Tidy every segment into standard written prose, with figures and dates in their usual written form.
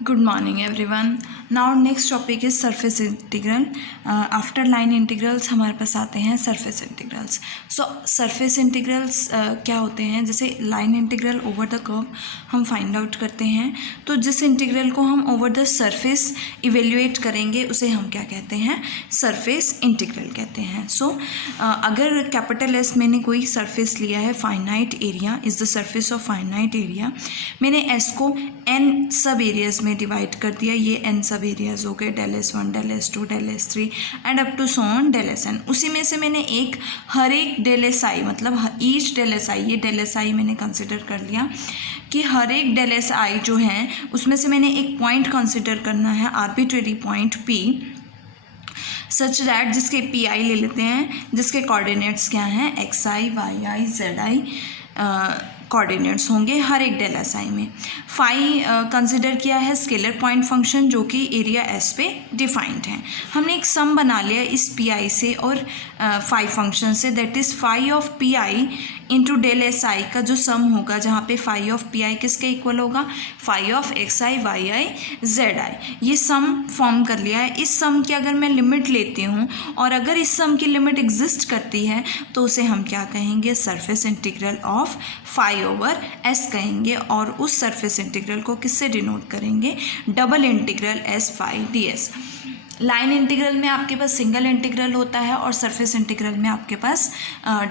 Good morning everyone. Now next topic is surface integral. After line integrals हमारे पास आते हैं surface integrals. So surface integrals क्या होते हैं? जैसे line integral over the curve हम find out करते हैं, तो जिस इंटीग्रल को हम over the surface evaluate करेंगे उसे हम क्या कहते हैं? surface integral कहते हैं. So अगर कैपिटल S मैंने कोई surface लिया है, finite area is the surface of finite area, मैंने S को n सब एरियाज में डिवाइड कर दिया. ये n सब एरियाज हो गए, del S1, del S2, del S3 and up to so on del Sn. उसी में से मैंने हर एक डेल SI मतलब ईच डेल SI, ये डेल SI मैंने कंसिडर कर लिया कि हर एक डेल SI जो है उसमें से मैंने एक पॉइंट कंसिडर करना है, arbitrary point P, such that जिसके PI ले लेते हैं, जिसके कोऑर्डिनेट्स क्या हैं XI, YI, ZI कोऑर्डिनेट्स होंगे हर एक डेल SI में. फाई कंसिडर किया है स्केलर पॉइंट फंक्शन जो कि एरिया S पे डिफाइंड है. हमने एक सम बना लिया इस PI से और फाई फंक्शन से, that is phi of PI into del SI का जो सम होगा, जहाँ पे फाई ऑफ PI किसके इक्वल होगा, phi of XI, YI, ZI. ये सम फॉर्म कर लिया है. इस सम की अगर मैं लिमिट लेती हूँ और अगर इस सम की लिमिट एग्जिस्ट करती है तो उसे हम क्या कहेंगे, surface integral of phi over S कहेंगे. और उस सरफेस इंटीग्रल को किससे डिनोट करेंगे, double integral S phi ds. Line integral में आपके पास सिंगल इंटीग्रल होता है और सरफेस इंटीग्रल में आपके पास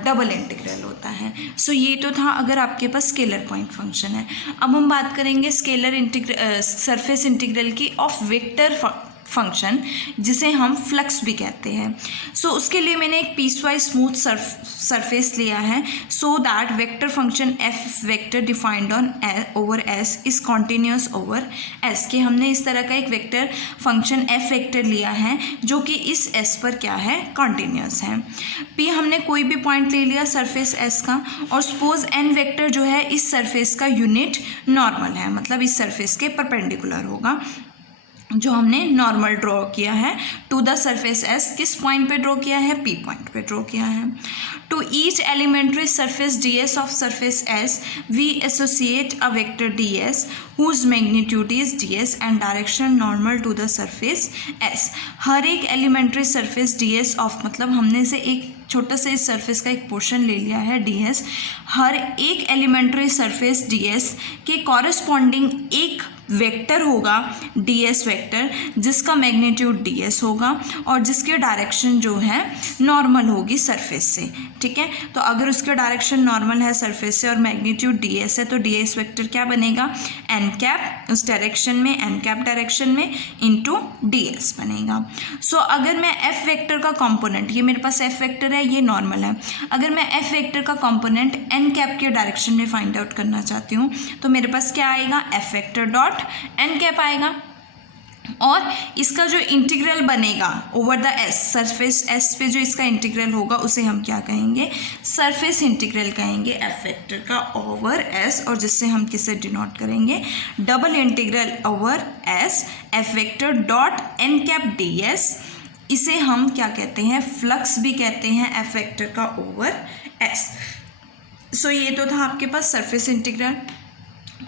डबल इंटीग्रल होता है. सो ये तो था अगर आपके पास स्केलर पॉइंट फंक्शन है. अब हम बात करेंगे सरफेस इंटीग्रल की ऑफ वेक्टर फंक्शन, जिसे हम फ्लक्स भी कहते हैं. सो उसके लिए मैंने एक पीसवाइज स्मूथ सरफेस लिया है, so that vector function f vector defined on over s is continuous over s. के हमने इस तरह का एक वेक्टर फंक्शन f वेक्टर लिया है जो कि इस s पर क्या है, कॉन्टिन्यूस है. p हमने कोई भी पॉइंट ले लिया सरफेस s का, और सपोज n वेक्टर जो है इस सरफेस का यूनिट नॉर्मल है, मतलब इस सरफेस के परपेंडिकुलर होगा जो हमने नॉर्मल ड्रॉ किया है टू द सरफेस S. किस पॉइंट पे ड्रॉ किया है, P पॉइंट पे ड्रॉ किया है. To each elementary surface ds of surface S we associate a vector ds whose magnitude is ds and direction normal to the surface S. हर एक elementary surface ds of मतलब हमने से एक छोटा सा इस सरफेस का एक पोर्शन ले लिया है ds. हर एक एलिमेंट्री सरफेस ds के कॉरेस्पॉन्डिंग एक वेक्टर होगा ds वेक्टर, जिसका मैग्नीट्यूड ds होगा और जिसकी डायरेक्शन जो है नॉर्मल होगी सरफेस से. ठीक है, तो अगर उसका डायरेक्शन नॉर्मल है सरफेस से और मैग्नीट्यूड ds है तो ds वेक्टर क्या बनेगा, n कैप उस डायरेक्शन में, n कैप डायरेक्शन में इंटू ds बनेगा. सो अगर मैं f वेक्टर का कंपोनेंट, ये मेरे पास f वेक्टर है, ये नॉर्मल है, अगर मैं f वेक्टर का कंपोनेंट n कैप के डायरेक्शन में फाइंड आउट करना चाहती हूँ तो मेरे पास क्या आएगा, f vector dot n cap आएगा. और इसका जो इंटीग्रल बनेगा over the S, surface S पे जो इसका इंटीग्रल होगा उसे हम क्या कहेंगे, सरफेस इंटीग्रल कहेंगे f वेक्टर का ओवर S, और जिससे हम किसे डिनोट करेंगे, double integral over S f vector dot n cap ds. इसे हम क्या कहते हैं, फ्लक्स भी कहते हैं f वेक्टर का ओवर S. सो ये तो था आपके पास surface integral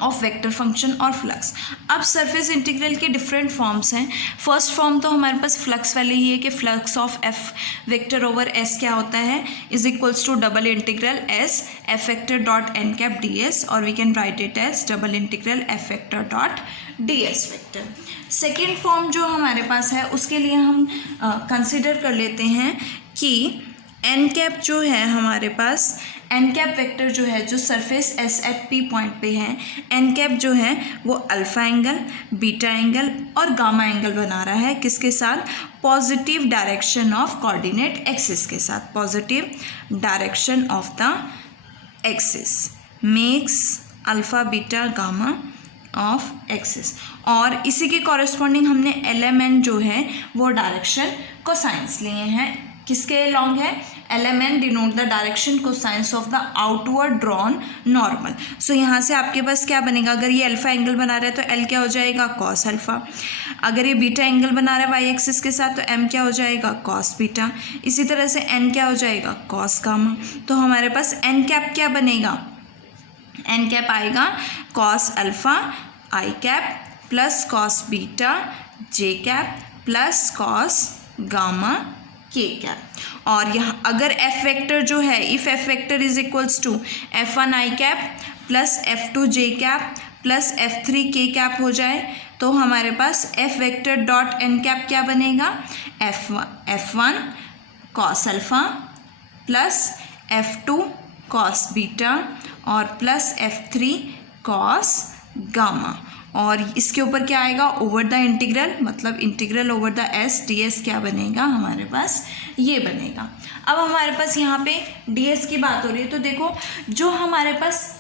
of vector function और फ्लक्स. अब सरफेस इंटीग्रल के डिफरेंट फॉर्म्स हैं. फर्स्ट फॉर्म तो हमारे पास फ्लक्स वाली ही है कि flux of f vector over s क्या होता है, is equals to double integral s f vector dot n cap ds, और we can write it as double integral f vector dot ds vector. Second form जो हमारे पास है उसके लिए हम कंसिडर कर लेते हैं कि n कैप जो है हमारे पास, n कैप वेक्टर जो है जो surface S at P point पे है, n कैप जो है वो अल्फ़ा एंगल, बीटा एंगल और गामा एंगल बना रहा है. किसके साथ, positive direction of coordinate axis के साथ. Positive direction of the axis makes alpha beta gamma of axis. और इसी के कॉरेस्पॉन्डिंग हमने LMN जो है वो डायरेक्शन कोसाइंस लिए हैं. किसके लॉन्ग है, LMN denote the direction cosines of the outward drawn normal. So यहाँ से आपके पास क्या बनेगा, अगर ये अल्फा एंगल बना रहा है तो L क्या हो जाएगा, कॉस अल्फा. अगर ये बीटा एंगल बना रहा है वाई एक्सिस के साथ तो M क्या हो जाएगा, कॉस बीटा. इसी तरह से N क्या हो जाएगा, कॉस गामा. तो हमारे पास N कैप क्या बनेगा, N कैप आएगा cos alpha i cap plus cos beta j cap plus cos gamma k cap. और यहाँ अगर एफ वेक्टर जो है, if F vector is equals to F1 i cap plus F2 j cap plus F3 k cap हो जाए तो हमारे पास F vector dot N cap क्या बनेगा, F1 cos alpha plus F2 cos beta और प्लस F3 कॉस गामा। और इसके ऊपर क्या आएगा, ओवर द इंटीग्रल, मतलब integral over the S, D S क्या बनेगा हमारे पास, ये बनेगा। अब हमारे पास यहाँ पे डी एस की बात हो रही है, तो देखो जो हमारे पास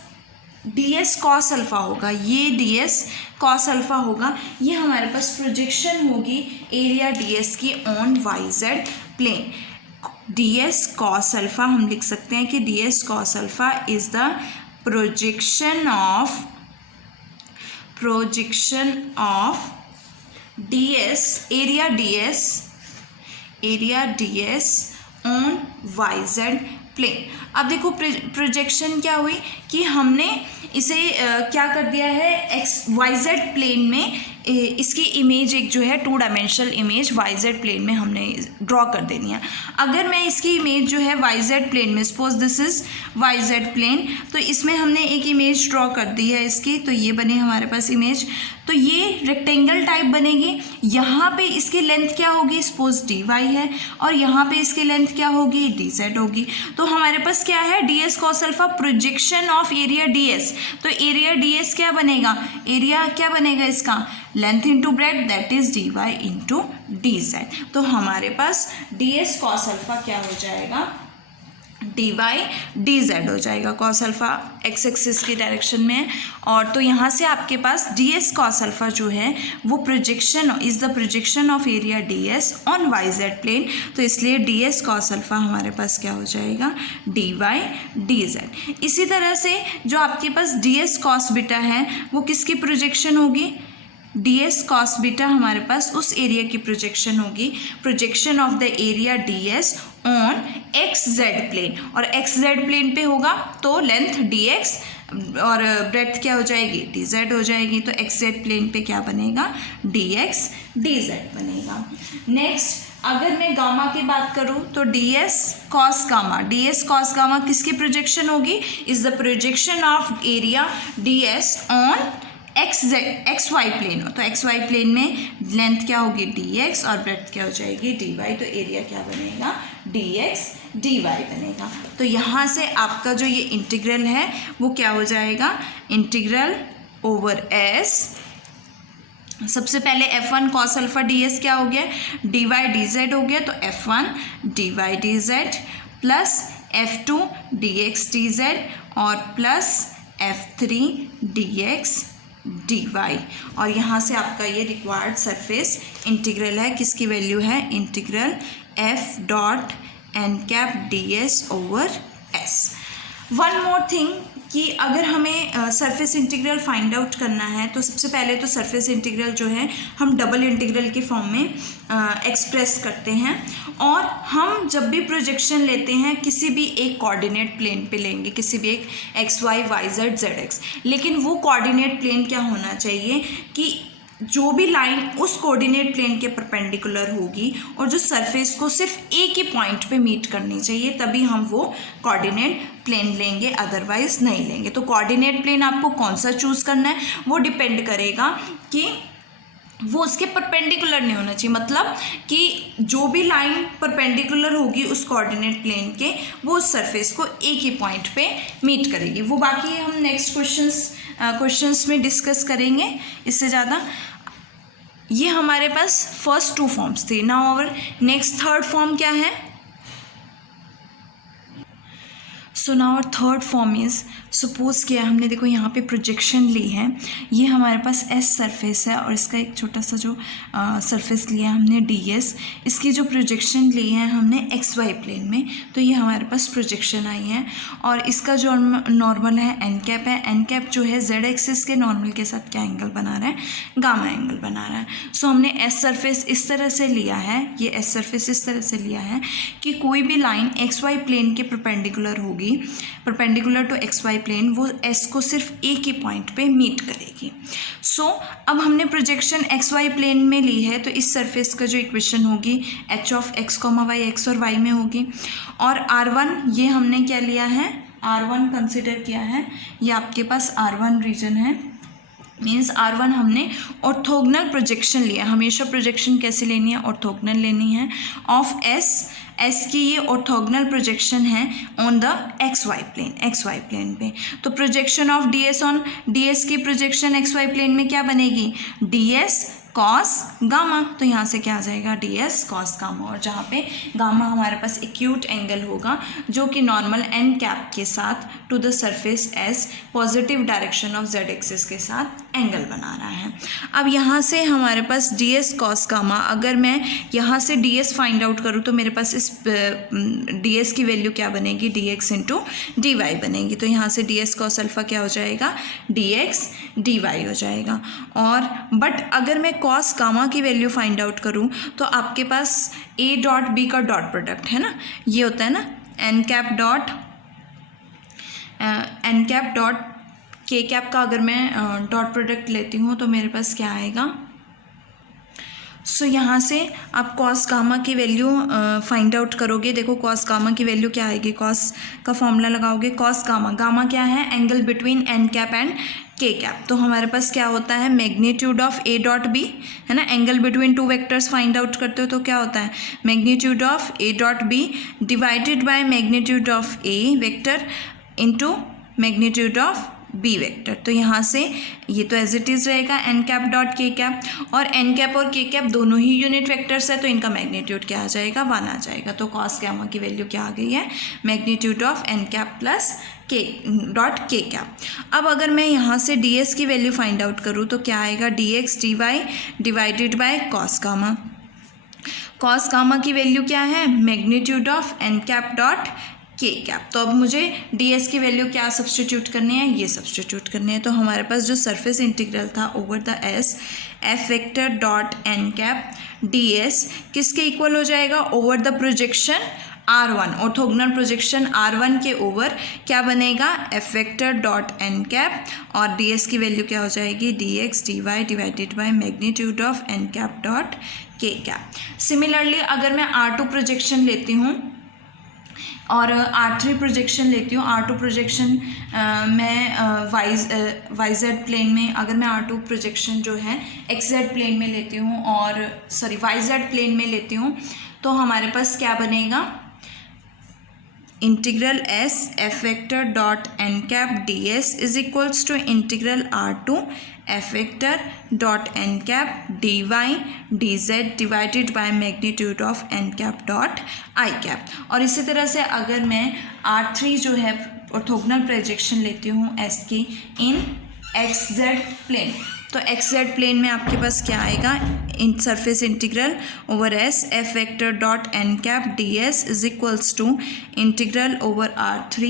डी एस कॉस अल्फ़ा होगा, ये डी एस कॉस अल्फ़ा होगा, ये हमारे पास प्रोजेक्शन होगी एरिया डी एस की on Y Z plane. D S cos alpha हम लिख सकते हैं कि D S cos alpha is the projection of D S, area D S on Y Z plane. अब देखो प्रोजेक्शन क्या हुई कि हमने इसे क्या कर दिया है, एक्स वाई जेड प्लेन में इसकी इमेज एक जो है two dimensional image Y Z plane में हमने ड्रॉ कर देनी है। अगर मैं इसकी इमेज जो है वाई जेड प्लेन में, suppose this is Y Z plane, तो इसमें हमने एक इमेज ड्रॉ कर दी है इसकी, तो ये बने हमारे पास इमेज, तो ये रेक्टेंगल टाइप बनेगी। यहाँ पे इसकी लेंथ क्या होगी, सपोज डी वाई है, और यहाँ पे इसकी लेंथ क्या होगी, डी जेड होगी। तो हमारे पास क्या है, D S cos alpha projection of area D S, तो एरिया डी एस क्या बनेगा, एरिया क्या बनेगा इसका, length into breadth, that is D Y into D Z. तो हमारे पास डी एस कॉस अल्फा क्या हो जाएगा, डी वाई डी जेड हो जाएगा। कॉस अल्फा एक्स एक्सिस की डायरेक्शन में है, और तो यहाँ से आपके पास डी एस कॉस अल्फा जो है वो projection is the projection of area D S on Y Z plane, तो इसलिए डी एस कॉस अल्फा हमारे पास क्या हो जाएगा, डी वाई डी जेड। इसी तरह से जो आपके पास डी एस कॉस बीटा है वो किसकी प्रोजेक्शन होगी, डी एस कॉस बीटा हमारे पास उस एरिया की प्रोजेक्शन होगी, projection of the area D S on X Z plane, और एक्स जेड प्लेन पे होगा तो लेंथ डी एक्स और ब्रेड्थ क्या हो जाएगी, डी जेड हो जाएगी। तो एक्स जेड प्लेन पे क्या बनेगा, डी एक्स डी जेड बनेगा। नेक्स्ट अगर मैं गामा की बात करूँ तो D S cos gamma, D S cos gamma किसकी प्रोजेक्शन होगी, is the projection of area D S on X Y plane हो, तो एक्स वाई प्लेन में लेंथ क्या होगी, डी एक्स, और ब्रेड्थ क्या हो जाएगी, डी वाई, तो एरिया क्या बनेगा, डी एक्स डी वाई बनेगा। तो यहाँ से आपका जो ये इंटीग्रल है वो क्या हो जाएगा, इंटीग्रल ओवर एस, सबसे पहले F1 cos alpha D S क्या हो गया, डी वाई डी जेड हो गया, तो F1 D Y D Z plus F2 D X D Z और plus F3 D X D Y. और यहाँ से आपका ये रिक्वायर्ड सरफेस इंटीग्रल है, किसकी वैल्यू है, integral F dot N cap D S over S. One more thing कि अगर हमें सरफेस इंटीग्रल फाइंड आउट करना है तो सबसे पहले तो सरफेस इंटीग्रल जो है हम डबल इंटीग्रल के फॉर्म में एक्सप्रेस करते हैं, और हम जब भी प्रोजेक्शन लेते हैं किसी भी एक कोऑर्डिनेट प्लेन पे लेंगे, किसी भी एक X Y Y Z Z X, लेकिन वो कोऑर्डिनेट प्लेन क्या होना चाहिए कि जो भी लाइन उस कोऑर्डिनेट प्लेन के परपेंडिकुलर होगी और जो सरफेस को सिर्फ एक ही पॉइंट पे मीट करनी चाहिए, तभी हम वो कोऑर्डिनेट प्लेन लेंगे, अदरवाइज नहीं लेंगे। तो कोऑर्डिनेट प्लेन आपको कौन सा चूज़ करना है वो डिपेंड करेगा कि वो उसके परपेंडिकुलर नहीं होना चाहिए, मतलब कि जो भी लाइन परपेंडिकुलर होगी उस कोऑर्डिनेट प्लेन के वो उस सरफेस को एक ही पॉइंट पे मीट करेगी। वो बाकी हम नेक्स्ट क्वेश्चंस में डिस्कस करेंगे। इससे ज़्यादा ये हमारे पास फर्स्ट टू फॉर्म्स थे। Now our next third form क्या है, so now our third form is, suppose किया हमने, देखो यहाँ पे प्रोजेक्शन ली है, ये हमारे पास एस सरफेस है और इसका एक छोटा सा जो सरफेस लिया हमने डी एस, इसकी जो प्रोजेक्शन ली है हमने एक्स वाई प्लेन में, तो ये हमारे पास प्रोजेक्शन आई है, और इसका जो नॉर्मल है एन कैप है, एन कैप जो है जेड एक्सिस के नॉर्मल के साथ क्या एंगल बना रहा है, गामा एंगल बना रहा है। सो हमने एस सरफेस इस तरह से लिया है, ये एस सरफेस इस तरह से लिया है कि कोई भी लाइन एक्स वाई प्लेन के परपेंडिकुलर होगी perpendicular to X Y plane, वो एस को सिर्फ एक ही पॉइंट पे मीट करेगी। सो अब हमने प्रोजेक्शन एक्स वाई प्लेन में ली है, तो इस सरफेस का जो इक्वेशन होगी H of X comma Y X और वाई में होगी। और R1 ये हमने क्या लिया है, R1 कंसिडर किया है, ये आपके पास R1 रीजन है, मीन्स R1 हमने ऑर्थोगोनल प्रोजेक्शन लिया। हमेशा प्रोजेक्शन कैसे लेनी है, ऑर्थोगोनल लेनी है ऑफ एस की ये ऑर्थोगोनल प्रोजेक्शन है on the X Y plane पे। तो projection of ds on ds की प्रोजेक्शन एक्स वाई प्लेन में क्या बनेगी, ds कॉस गामा। तो यहाँ से क्या आ जाएगा, ds कॉस गामा, और जहाँ पे गामा हमारे पास एक्यूट एंगल होगा जो कि नॉर्मल एन कैप के साथ to the surface S positive direction of Z axis के साथ एंगल बना रहा है। अब यहाँ से हमारे पास ds कॉस गामा, अगर मैं यहाँ से ds फाइंड आउट करूँ तो मेरे पास इस ds की वैल्यू क्या बनेगी, dx इंटू डी वाई बनेगी। तो यहाँ से ds कॉस अल्फा क्या हो जाएगा, dx dy हो जाएगा। और बट अगर मैं कॉस गामा की वैल्यू फाइंड आउट करूँ तो आपके पास a डॉट b का डॉट प्रोडक्ट है ना, ये होता है ना N cap dot K cap का अगर मैं डॉट प्रोडक्ट लेती हूँ तो मेरे पास क्या आएगा। सो यहाँ से आप कॉस गामा की वैल्यू फाइंड आउट करोगे। देखो कॉस गामा की वैल्यू क्या आएगी, कॉस का फॉर्मूला लगाओगे, कॉस गामा, गामा क्या है, angle between N cap and K cap. तो हमारे पास क्या होता है, magnitude of A dot B, है ना, angle between two vectors find out करते हो तो क्या होता है, magnitude of A dot B divided by magnitude of A vector into magnitude of B vector. तो यहाँ से ये तो एज इट इज़ रहेगा N cap dot K cap, और एन कैप और के कैप दोनों ही यूनिट वेक्टर्स है तो इनका मैग्नीट्यूड क्या आ जाएगा, 1 आ जाएगा। तो कॉस गामा की वैल्यू क्या आ गई है, magnitude of N cap plus K dot K cap. अब अगर मैं यहाँ से ds की वैल्यू फाइंड आउट करूँ तो क्या आएगा, dx dy divided by cos gamma. Cos gamma की वैल्यू क्या है, magnitude of N cap dot K cap. तो अब मुझे ds की वैल्यू क्या सब्सटीट्यूट करनी है, ये सब्सटीट्यूट करनी है। तो हमारे पास जो सरफेस इंटीग्रल था over the S F vector dot N cap ds किसके इक्वल हो जाएगा, over the projection R1, orthogonal projection R1 के ओवर क्या बनेगा, F vector dot N cap, और ds की वैल्यू क्या हो जाएगी, dx dy divided by magnitude of N cap dot K cap. Similarly अगर मैं R2 प्रोजेक्शन लेती हूँ और R3 प्रोजेक्शन लेती हूँ, R2 प्रोजेक्शन मैं वाई जेड प्लेन में, अगर मैं R2 प्रोजेक्शन जो है एक्स जेड प्लेन में लेती हूँ और वाई जेड प्लेन में लेती हूँ तो हमारे पास क्या बनेगा, integral S F vector dot N cap D S is equals to integral R2 F vector dot N cap D Y D Z divided by magnitude of N cap dot I cap. और इसी तरह से अगर मैं R3 जो है orthogonal projection लेती हूँ एस की इन एक्स जेड प्लेन, तो एक्स जेड प्लेन में आपके पास क्या आएगा, in surface integral over S F vector dot N cap D S is equals to integral over R3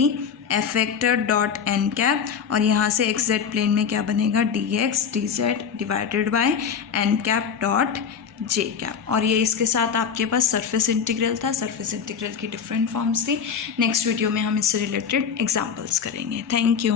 F vector dot N cap, और यहाँ से एक्स जेड प्लेन में क्या बनेगा, D X D Z divided by N cap dot J cap. और ये इसके साथ आपके पास सरफेस इंटीग्रल था। सरफेस इंटीग्रल की डिफरेंट फॉर्म्स थी। नेक्स्ट वीडियो में हम इससे रिलेटेड एग्जाम्पल्स करेंगे। Thank you.